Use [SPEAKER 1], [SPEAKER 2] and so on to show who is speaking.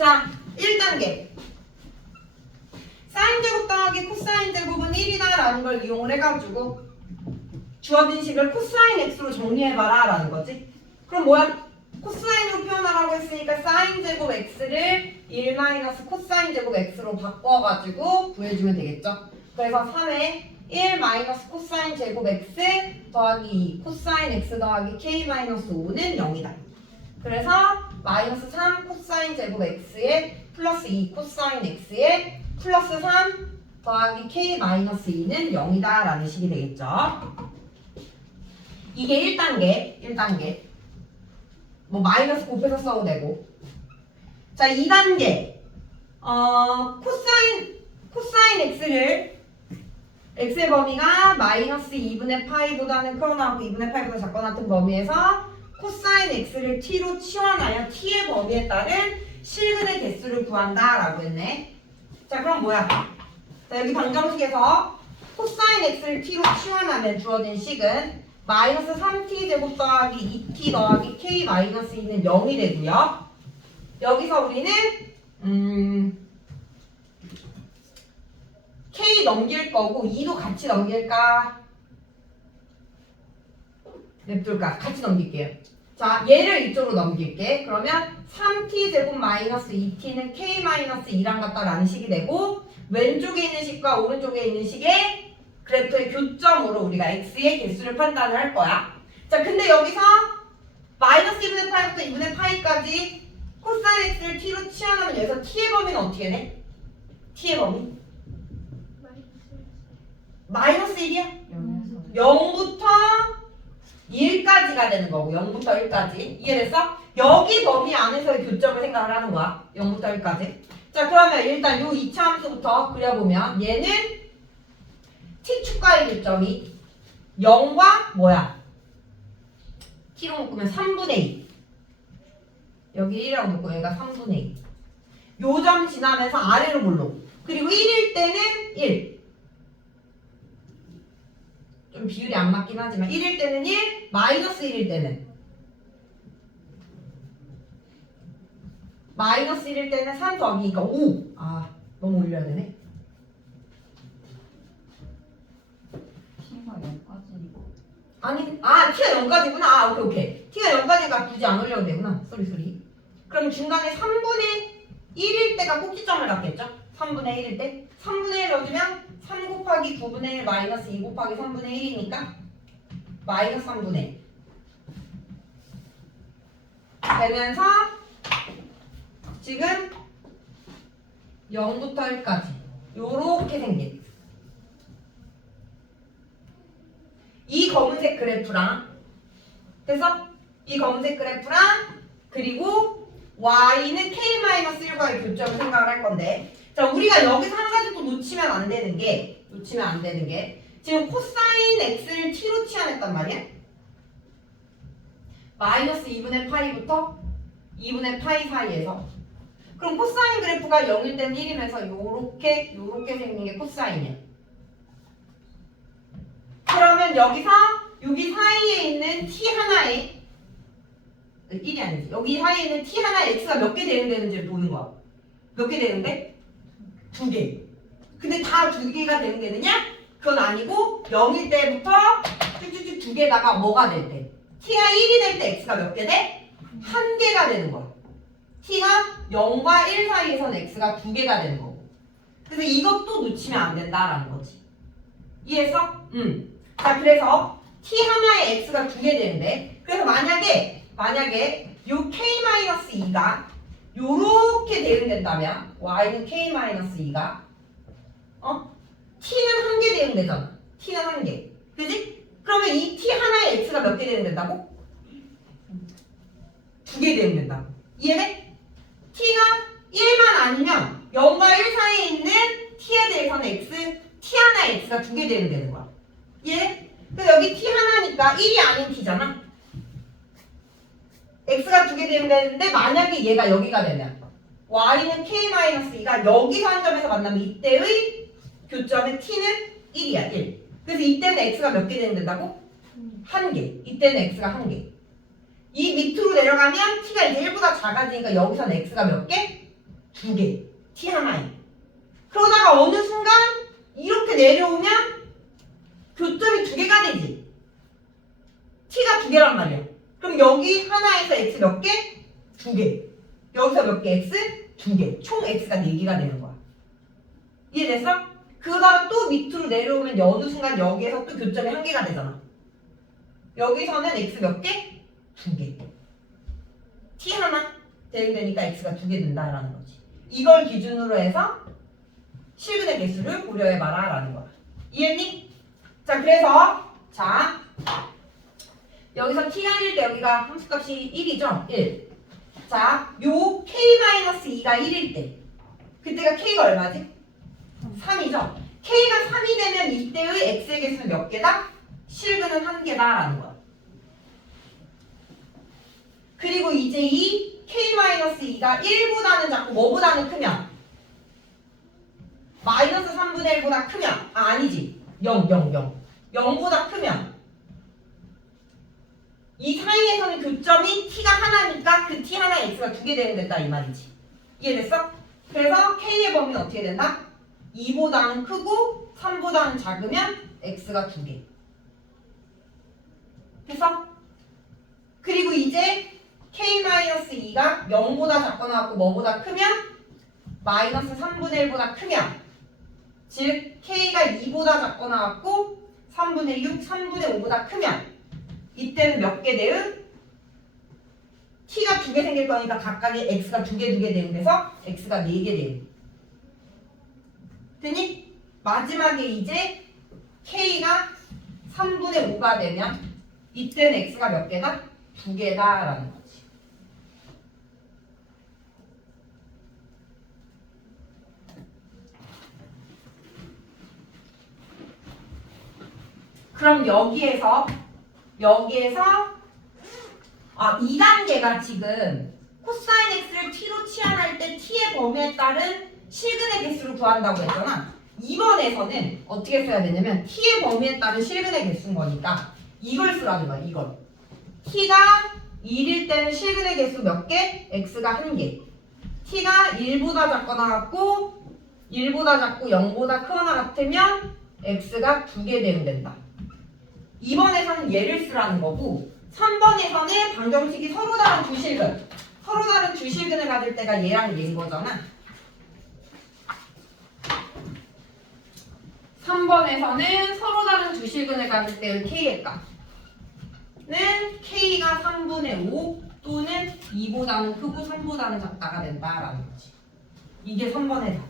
[SPEAKER 1] 자, 1단계. 사인 제곱 더하기 코사인 제곱은 1이다라는 걸 이용을 해가지고 주어진 식을 코사인 x로 정리해봐라 라는 거지. 그럼 뭐야? 코사인으로 표현하라고 했으니까 사인 제곱 x를 1 마이너스 코사인 제곱 x로 바꿔가지고 구해주면 되겠죠. 그래서 3에 1 마이너스 코사인 제곱 x 더하기 2 코사인 x 더하기 k 마이너스 5는 0이다. 그래서 마이너스 3 코사인 제곱 x에 플러스 2 코사인 x에 플러스 3 더하기 k 마이너스 2는 0이다 라는 식이 되겠죠. 이게 1단계, 1단계. 뭐 마이너스 곱해서 써도 되고. 자, 2단계. 어, 코사인 코사인 x를 x의 범위가 마이너스 2분의 파이보다는 크거나고 2분의 파이보다 작거나 같은 범위에서 코사인 x를 t로 치환하여 t의 범위에 따른 실근의 개수를 구한다 라고 했네. 자, 그럼 뭐야? 자, 여기 방정식에서 코사인 x를 t로 치환하면 주어진 식은 마이너스 3t 제곱 더하기 2t 더하기 k 마이너스 2는 0이 되고요. 여기서 우리는 음 k 넘길 거고 2도 같이 넘길까? 냅둘까? 같이 넘길게요. 자, 얘를 이쪽으로 넘길게. 그러면 3t 제곱 마이너스 2t는 k 마이너스 2랑 같다라는 식이 되고 왼쪽에 있는 식과 오른쪽에 있는 식의 그래프의 교점으로 우리가 x의 개수를 판단을 할 거야. 자, 근데 여기서 마이너스 2분의 파이부터 2분의 파이까지 코사인 x를 t로 치환하면 여기서 t의 범위는 어떻게 돼? t의 범위? 마이너스 1이야? 0부터 1까지가 되는 거고 0부터 1까지. 이해됐어? 여기 범위 안에서의 교점을 생각을 하는 거야. 0부터 1까지. 자 그러면 일단 요 2차 함수부터 그려보면 얘는 t축과의 교점이 0과 뭐야? t로 묶으면 3분의 2 여기 1이라고 묶고 얘가 3분의 2 요 점 지나면서 아래로 물러 그리고 1일 때는 1 좀 비율이 안 맞긴 하지만 1일 때는 1, 마이너스 1일 때는 마이너스 1일 때는 3 더하기 그러니까 5. 아, 너무 올려야 되네.
[SPEAKER 2] T가 0까지
[SPEAKER 1] 아니, 아, t가 0까지구나. 아, 오케이, 오케이. t가 0까지가 굳이 안 올려도 되구나. 쏘리, 쏘리. 그럼 중간에 3분의 1일 때가 꼭지점을 갖겠죠? 3분의 1일 때. 3분의 1 넣어주면 3 곱하기 9분의 1 마이너스 2 곱하기 3분의 1이니까 마이너스 3분의 1. 되면서 지금 0부터 1까지 요렇게 생긴 이 검은색 그래프랑 그래서 이 검은색 그래프랑 그리고 y는 k-1과의 교점을 생각을 할 건데 자 우리가 여기서 한 가지 또 놓치면 안 되는 게 놓치면 안 되는 게 지금 코사인 x를 t로 치환했단 말이야. 마이너스 2분의 파이부터 2분의 파이 사이에서. 그럼 코사인 그래프가 0일 때는 1이면서 요렇게 요렇게 생긴 게 코사인이야. 그러면 여기서 여기 사이에 있는 t 하나에 1이 아니지. 여기 사이에 있는 t 하나에 x가 몇 개 대응되는지를 보는 거야. 몇개 대응돼? 두 개. 근데 다 두 개가 대응되느냐? 그건 아니고 0일 때부터 쭉쭉쭉 두 개다가 뭐가 될 때? t가 1이 될 때 x가 몇 개 돼? 한 개가 되는 거야. t가 0과 1 사이에서는 x가 두 개가 되는 거고. 그래서 이것도 놓치면 안 된다라는 거지. 이해했어? 응. 자, 그래서 t 하나에 x가 두 개 되는데 그래서 만약에 만약에 요 k-2가 요렇게 대응된다면 y는 k-2가 어? t는 한 개 대응되잖아. t는 한 개. 그지? 그러면 이 t 하나에 x가 몇 개 대응된다고? 두 개 대응된다고. 이해돼? t가 1만 아니면 0과 1 사이에 있는 t에 대해서는 x, t 하나에 x가 두 개 대응되는 거야. 이해돼? 그래서 여기 t 하나니까 1이 아닌 t잖아. X가 두개 대응되는데 만약에 얘가 여기가 되면 y는 k-2가 여기서 한 점에서 만나면 이때의 교점의 t는 1이야 1 그래서 이때는 x가 몇개 대응된다고? 한 개. 이때는 x가 한 개. 이 밑으로 내려가면 t가 이제 1보다 작아지니까 여기서는 x가 몇 개? 두 개. T 하나에. 그러다가 어느 순간 이렇게 내려오면 교점이 두 개가 되지. T가 두 개란 말이야. 여기 하나에서 X 몇 개? 두 개. 여기서 몇 개? X? 두 개. 총 X가 네 개가 되는 거야. 이해됐어? 그러다가 또 밑으로 내려오면 어느 순간 여기에서 또 교점이 한 개가 되잖아. 여기서는 X 몇 개? 두 개. T 하나 대응되니까 X가 두 개 된다라는 거지. 이걸 기준으로 해서 실근의 개수를 고려해봐라 라는 거야. 이해했니? 자, 그래서 자 여기서 T가 1일 때 여기가 함수값이 1이죠? 1. 자, 요 K-2가 1일 때 그때가 K가 얼마지? 3이죠? K가 3이 되면 이때의 X의 개수는 몇 개다? 실근은 한 개다라는 거야. 그리고 이제 이 K-2가 1보다는 작고 뭐보다는 크면 마이너스 3분의 1보다 크면 아 아니지 0 0 0 0보다 크면 이 사이에서는 교점이 t가 하나니까 그 t 하나 x가 두 개 되는 된다 이 말이지 이해됐어? 그래서 k의 범위는 어떻게 된다? 2보다는 크고 3보다는 작으면 x가 두 개. 됐어? 그리고 이제 k-2가 0보다 작거나 같고 뭐보다 크면 마이너스 3분의 1보다 크면 즉 k가 2보다 작거나 같고 3분의 6, 3분의 5보다 크면 이때는 몇 개 대응? t가 두 개 생길 거니까 각각의 x가 두 개 두 개 대응돼서 x가 네 개 대응 됐니? 마지막에 이제 k가 3분의 5가 되면 이때는 x가 몇 개다? 두 개다라는 거지 그럼 여기에서 여기에서 아 2단계가 지금 코사인 x를 t로 치환할 때 t의 범위에 따른 실근의 개수를 구한다고 했잖아. 이번에서는 어떻게 써야 되냐면 t의 범위에 따른 실근의 개수인 거니까 이걸 쓰라는 거야. 이걸. t가 1일 때는 실근의 개수 몇 개? x가 1개. t가 1보다 작거나 같고 1보다 작고 0보다 크거나 같으면 x가 2개 되면 된다. 2번에서는 얘를 쓰라는 거고 3번에서는 방정식이 서로 다른 두 실근. 서로 다른 두 실근을 가질 때가 얘랑 얘인 거잖아. 3번에서는 서로 다른 두 실근을 가질 때의 k의 값은 k가 3분의 5 또는 2보다는 크고 3보다는 작다가 된다라는 거지. 이게 3번의 답